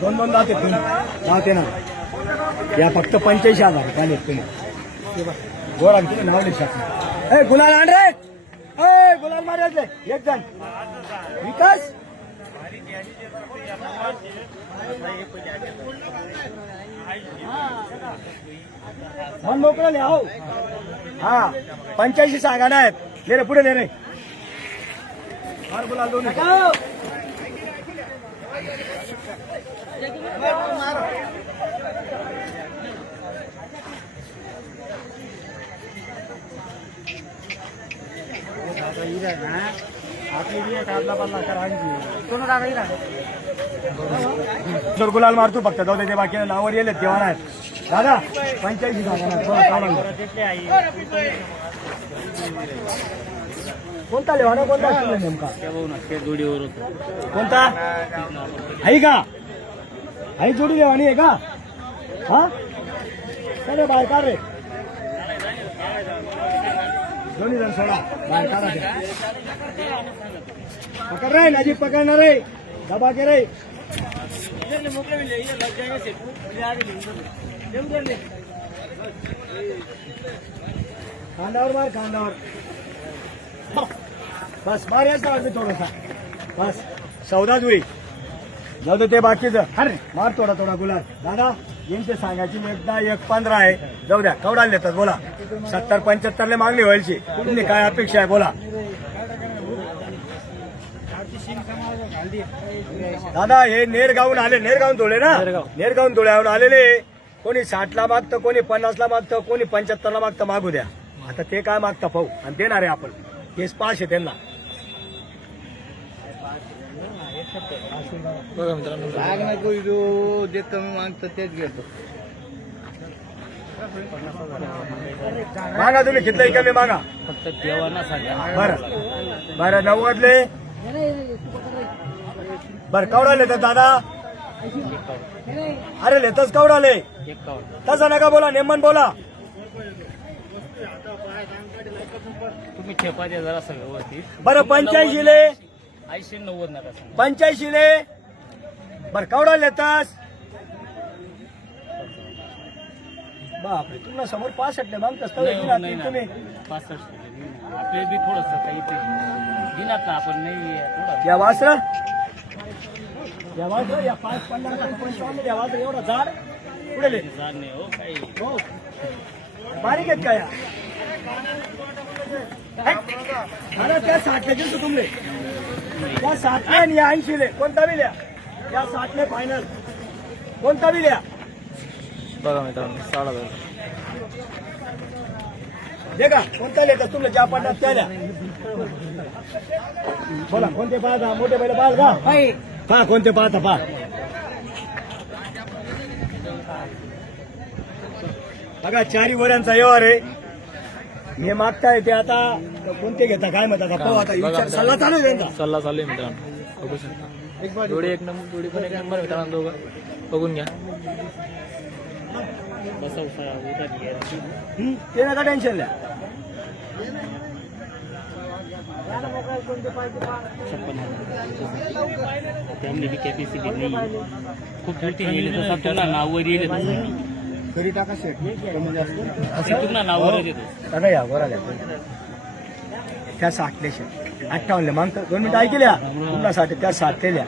दोन दोन जाते तुम्ही राहते ना या फक्त 85,000 रुपये तुम्ही गोळा तुम्ही नाव लिहिशात ए गुलाल आण रे ए गुलाल मारायचे एक जण विकास मन मोकळं लिहा हो हा 85 सांगा नाहीत ले रे पुढे ले रे मार गुलाल दोन जर गुलाल मारतो फक्त जाऊ त्याच्या बाकी नावावर येले तेव्हा नाही दादा 85 कोणता लेवाना कोणता असतो नेमका कोणता आहे का आई जोडी लेवानी आहे का हा चले बाहेर काढ रे दोन्ही जण सोडा बाहेर काढा पकड रे नजीब पकडणार रे दबा के रे खांदावर मार खांदावर बस मार याचा अगदी थोडासा बस सौदा दुई जाऊ दे ते बाकीचं अरे मार थोडा थोडा गुलाल दादा यांचे सांगायची एकदा 1.15 आहे जाऊ द्या कवडाला देतात बोला 70-75 ले मागणी व्हायची तुम्ही काय अपेक्षा आहे बोला दादा हे नेरगावून आले नेरगावून धुळे ना नेरगावून धुळ्यावरून आलेले कोणी 60 ला मागतं कोणी 50 ला मागतं कोणी 75 ला मागतं मागू द्या आता ते काय मागता पाहू आणि देणार आहे आपण हेच पास आहे त्यांना बघा मित्रांनो जे कमी मागतं तेच घेतो मागा तुम्ही किती कमी मागा फक्त देवांना सांगा बरं बरं 90 ले बर कवडाले तर दादा अरे लेतच कवडाले तसं नका बोला नेमन बोला तुम्ही खेपा द्या जरा सगळं व्यवस्थित बरं 85 ले 80-90 नका सांगा 85 ले बर कवडा लेतास बापरे तुम्हाला समोर 65 ले मागतास तुम्ही 65 आपले बी थोडस काही ते दिनात ना आपण नाही थोडं या वासरा या 5-50 या वासरा एवढा झाड पुढे ले जाण नाही हो काही हो बारीक आहेत का या अरे त्या 60 ले दिसतो तुमले त्या 60 ले आणि 80 ले कोणता बी लिया या 60 ले फायनल कोणता बी लिया बघा मित्रांनो 6,000 दे का कोणता लिहितात तुमला ज्या पडतात त्या लिहा बोला कोणते पाहता मोठे पहिले पाहाल का पहा कोणते पाहता पहा बघा 4 वऱ्यांचा व्यवहार आहे मी मागताय ते आता कोणते घेता काय म्हणतात आता पाहू आता विचार सल्ला चालू आहे त्यांचा सल्ला चालू आहे मित्रांनो बघू शकता जोडी एक नंबर जोडी पण एक नंबर मित्रांनो दोघं बघून घ्या ते नका टेन्शन द्या फॅमिली की कॅपॅसिटी नाही खूप मोठी येईल तसं तुला नावावर येईल घरी टाका सेट कमी जास्त असं तुला नावावर येतो दादा या वर आल्या त्या 60 ले 58 ले मागतो 2 मिनिटं ऐकल्या पुन्हा 60 त्या 60 ले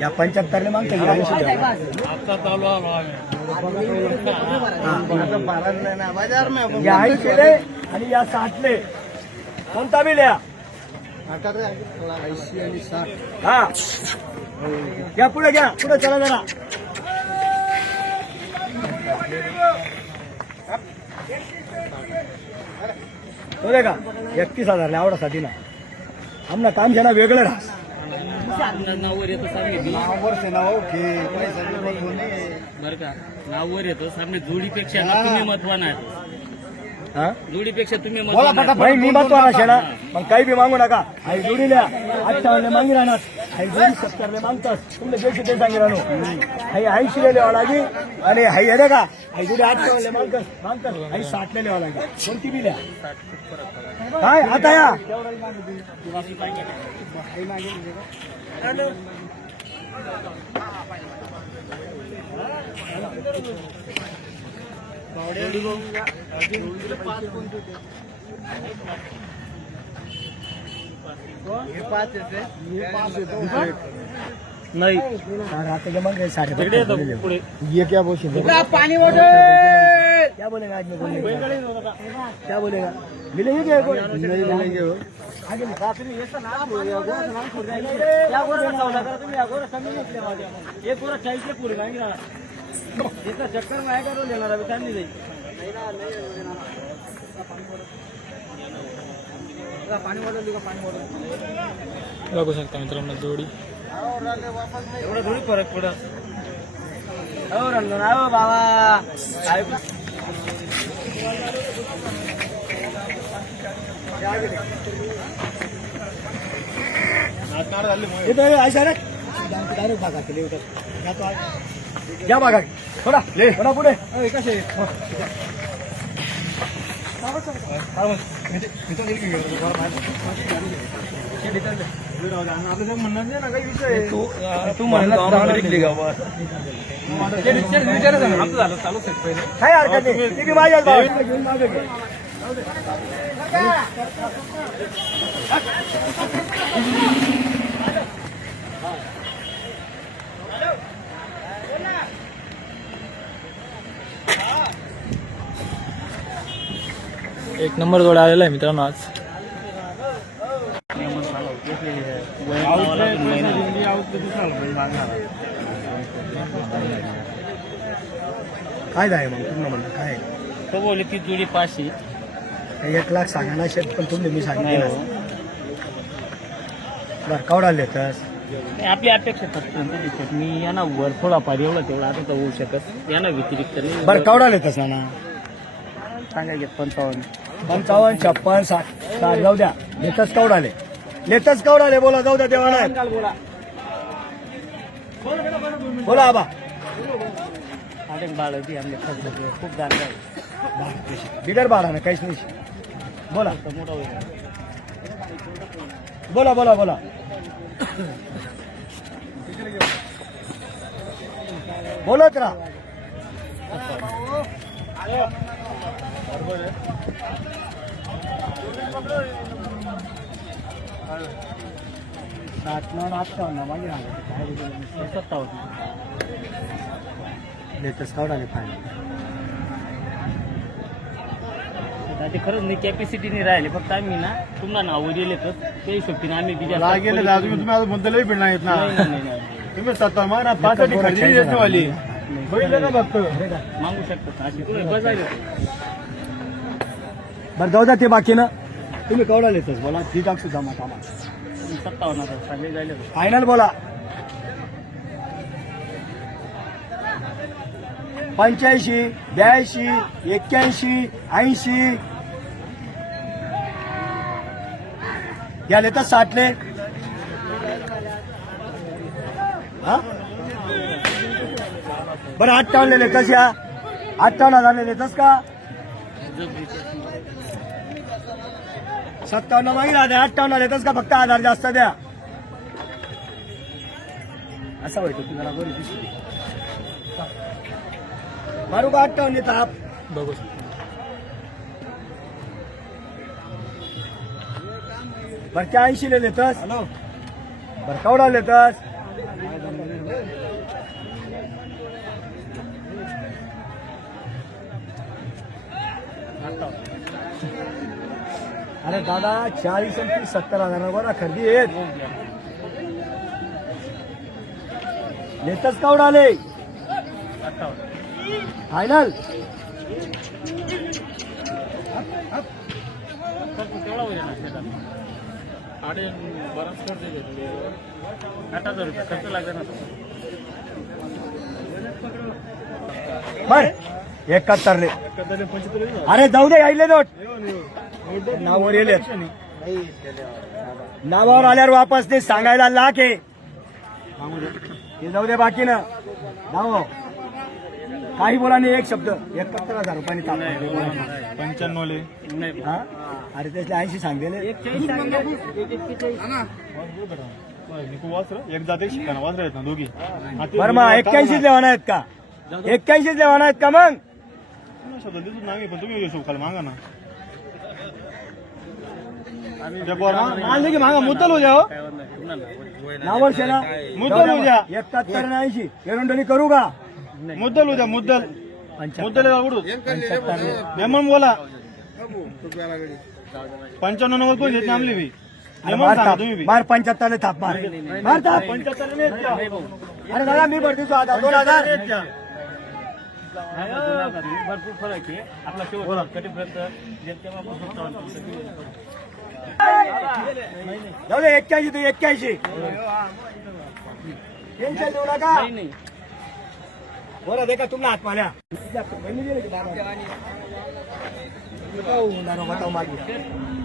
या 75 ले मागतो 80 ले आता चालू या 80 ले आणि या 60 ले कोणता बी लिहा 80 आणि 60 हा घ्या पुढे चला जरा तो का 31,000 आवडासाठी ना आमना काम छान वेगळं राहा नावावर येतो सांगितलं बरं का नावावर येतो सामने जोडीपेक्षा ना तुम्ही महत्वान आहे जोडीपेक्षा तुम्ही भाई मी महत्वाना शेणा मग काही बी मागू नका आई जोडी द्या 58 मागी राहणार आई जोडी 70 मागतास तुमले जे ते सांगी राहतो आई 80 ले लेवा लागी आणि आई येते का आई जोडी 58 मागतास आई 60 ले लेवा लागी कोणती बी द्या काय आता या नाही रात के मंग साढ़े तिकडे येतो पुढे ये क्या बोल पाणी क्या बोलेगा आज में बोलेगा क्या बोलेगा मिलेंगे क्या कोई नहीं मिलेंगे वो आगे रात्रि ऐसा ना बोलेगा क्या बोलेगा सौदा करा तुम्ही अगोदर कमी घेतले माझे एक पूरा 40 के पूरे नाही ना इसका चक्कर में आएगा तो लेना अभी टाइम नहीं देगी पाणी बॉटल दिगा पाणी बॉटल बघू शकता मित्रांनो जोडी एवढा थोडी फरक पडत हो रंजन आओ बाबा इधर ऐसा रे डायरेक्ट भागा के ले उधर या तो क्या भागा थोड़ा ले थोड़ा पुढे कसे तू म्हणला काय हरकत नाही ती माझ्याच भाव घेऊन मागे घे. एक नंबर जोडा आलेला आहे मित्रांनो आज काय आहे मग तुम्ही म्हणलं काय आहे? तो बोलले ती जोडी 500 काही 1 लाख सांगा शेत पण तुम्ही मी नाही सांगितलं हो. बरं कवडा लेतस नाही, आपली अपेक्षा फक्त त्याच्यात मी यांना वर थोडाफार एवढा तेवढा आता तर होऊ शकत यांना व्यतिरिक्त नाही. बरं कवडा लेतस ना सांगायचे 55 55 56 60 जाऊ द्या लेतस कवडाले बोला जाऊ द्या तेव्हा नाही बोला आबा आता बाळ होती आमच्या खर्च खूप जागा आहे बिगर बाळा ना काहीच नाही बोला तर मोठा होईल बोला बोला बोला बोलत राहा लेतस कवडाले फायनल ते खरंच नाही कॅपॅसिटी नाही राहिले फक्त आम्ही ना तुम्हाला नाव दिले तर ते हिशोबीने आम्ही बी जास्त लागेल तुम्ही आज मुद्दलही पिळणार येत ना नाही, नाही, नाही. तुम्ही स्वतः मारा पासाठी खरेदी येत वाली बघितलं ना फक्त मागू शकतो अशी तुम्ही बजाय बरं जाऊ द्या ते बाकी ना तुम्ही कवडा लेतस बोला ती टाक सुद्धा मग आम्हाला 57 सांगले जायला फायनल बोला 85 82 81 80 या लेतात 60 ले हा बरं 58 ले लेतस या 58,000 ले लेतस का 57 मागितला 58 लेतस का फक्त 1000 जास्त द्या असं वाटतं तुम्हाला बरी दिसली मारू का 58 येत आप बघू शकता बरं त्या 80 ले लेतस बरं कवडा लेतस अरे दादा 40 आणि 70,000 बघा खरेदी येत लेतस कवडा आले फायनल तेवढा होईल ना शेतात बराच खर्च घेतले 8,000 रुपये खर्च लागला ना बर 71 ले अरे जाऊ दे यायले नोट नावावर येले नावावर आल्यावर वापस ते सांगायला लाख आहे ते जाऊ दे बाकी ना नाव काही बोला नाही एक शब्द 71,000 रुपयांनी ताप 95 ले नाही हा अरे त्यातले 80 सांगलेले 41 सांगितलं. वासर एक जाते शिकाना वासर आहेत ना दोघी बरं मग 81 लेवाना आहेत का 81 लेवाना आहेत का मग शब्द दिसून नाही पण तुम्ही हिशोब खाली मागा ना मान देखील मागा मुद्दल हो जाओ नावर शेना मुद्दल हो जा 71 आणि 80 एरंडोली करू का मुद्दल हो जा मुद्दल 75 मुद्दल आवडू नेमन बोला 95 नंबर कोण घेत आमली बी नेमन सांगा तुम्ही बी मार 75 थाप मार मार थाप 75 ने द्या. अरे दादा मी भरतो आता 2000 भरपूर फरक आहे आपला शेवट कधीपर्यंत जाऊ दे 81 ते 81 टेन्शन देऊ नका नाही बोला देखा तुम्हाला हात माल्या बताओ मागे